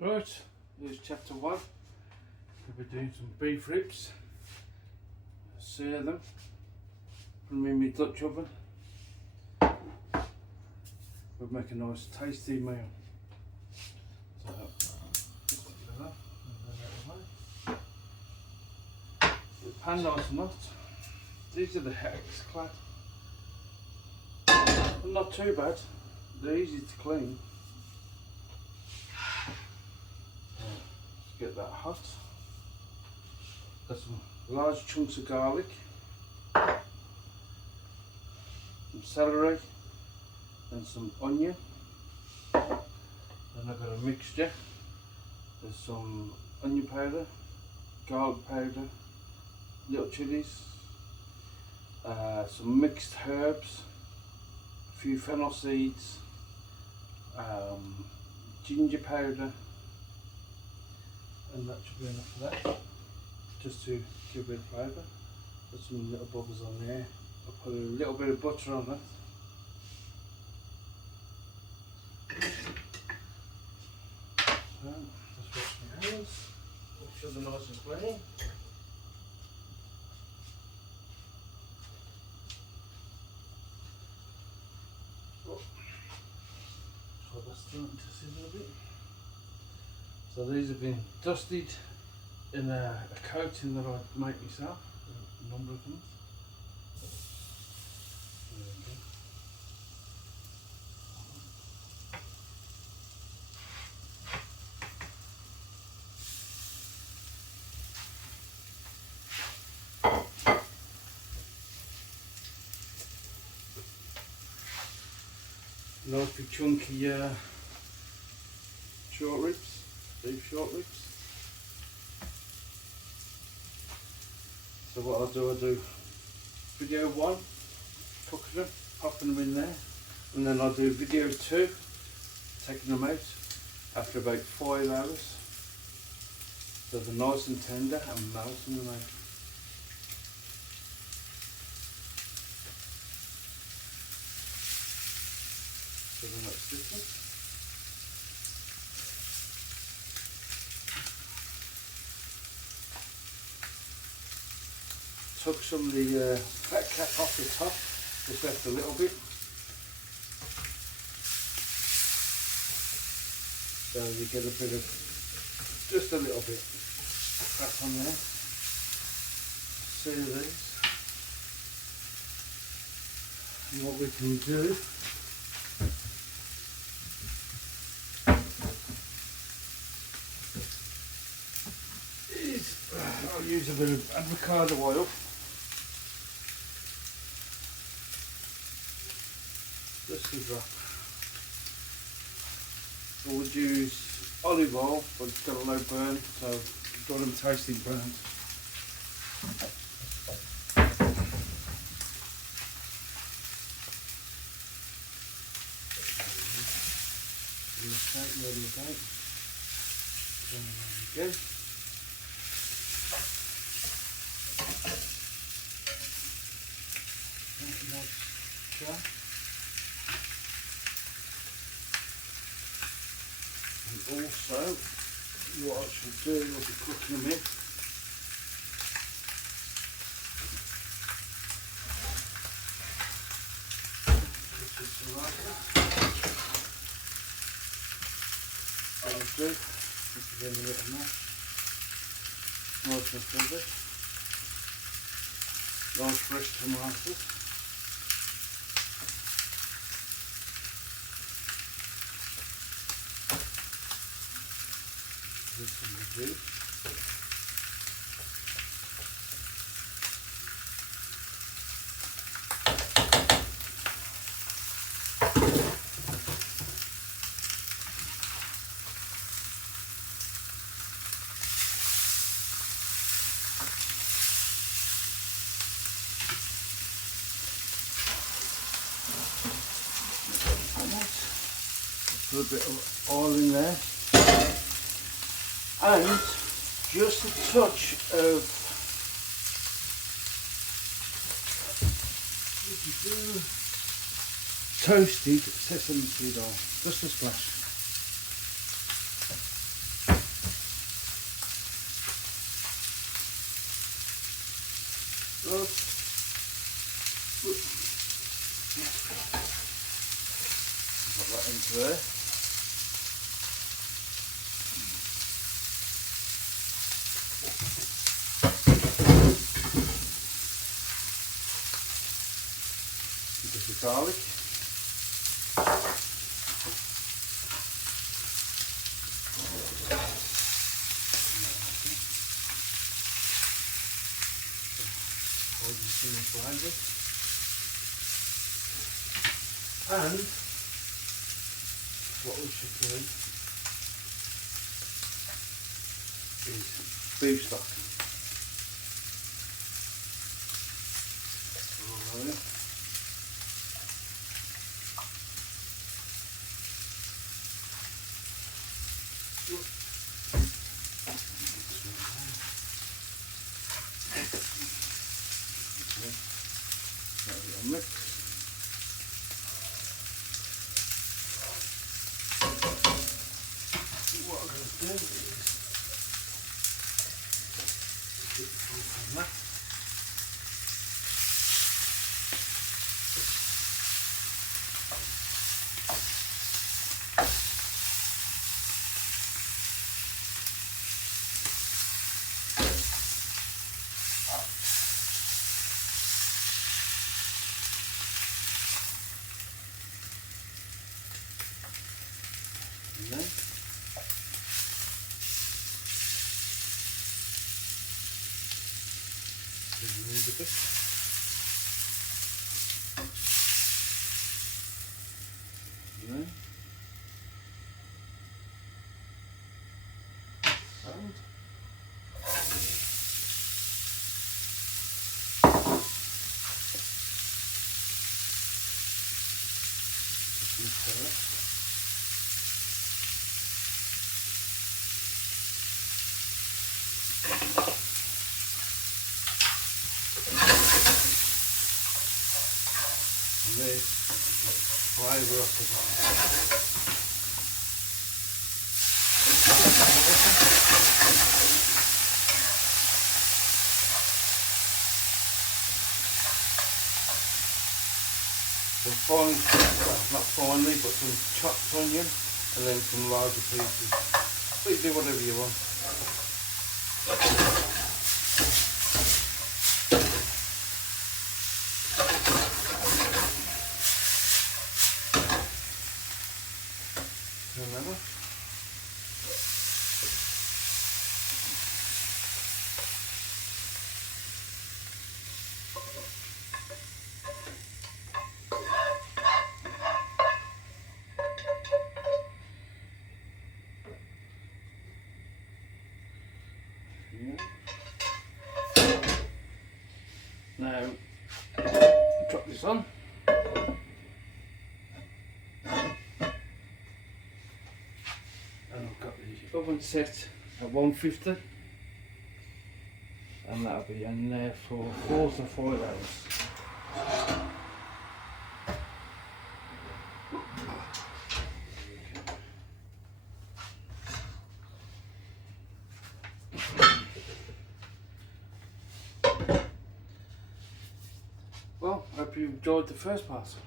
Right, here's chapter 1. We'll be doing some beef ribs. Sear them, put them in my Dutch oven. We'll make a nice tasty meal. So, just like that, and then that away. The pan nice and hot. These are the hex clad. Not too bad, they're easy to clean. Get that hot. Got some large chunks of garlic, some celery, and some onion. Then I've got a mixture. There's some onion powder, garlic powder, little chilies, some mixed herbs, a few fennel seeds, ginger powder. And that should be enough for that, just to give a bit of flavour. Put some little bubbles on there. I'll put a little bit of butter on that. So, just wash my hands, make sure they're nice and clean. Oh. So that's starting to sizzle a bit. So these have been dusted in a coating that I make myself, a number of them. Nice big chunky short ribs. Beef short ribs. So what I'll do video 1, cooking them, popping them in there, and then I'll do video 2, taking them out after about 5 hours. So they're nice and tender and melting them out. So they're not sticking. Took some of the fat cap off the top, just left a little bit. So you get a bit of, just a little bit fat on there. Sear these. And what we can do is, I'll use a bit of avocado oil. Just a drop. I would use olive oil, but it's got a low burn, so I've got them tasting burnt. There we go. There we go. And also, what I should do, I'll be cooking them in. This is tomato. What I'll do, just again a little mash. Nice and tender. Nice fresh tomatoes. Some of the juice. Put a bit of oil in there. And just a touch of toasted sesame seed oil, just a splash. good. Put that into there. A bit of garlic. Behind it. And what we should do is beef stock. Alright. Mix. What I'm going to do is get the full from that. And then remove a bit. And then and this flavour up the bottom. Some finely, well, not finely, but some chopped onion, and then some larger pieces. So you do whatever you want. Turn that off. Now, drop this on. And I've got the oven set at 150, and that'll be in there for 4 to 5 hours. Well, I hope you enjoyed the first parcel.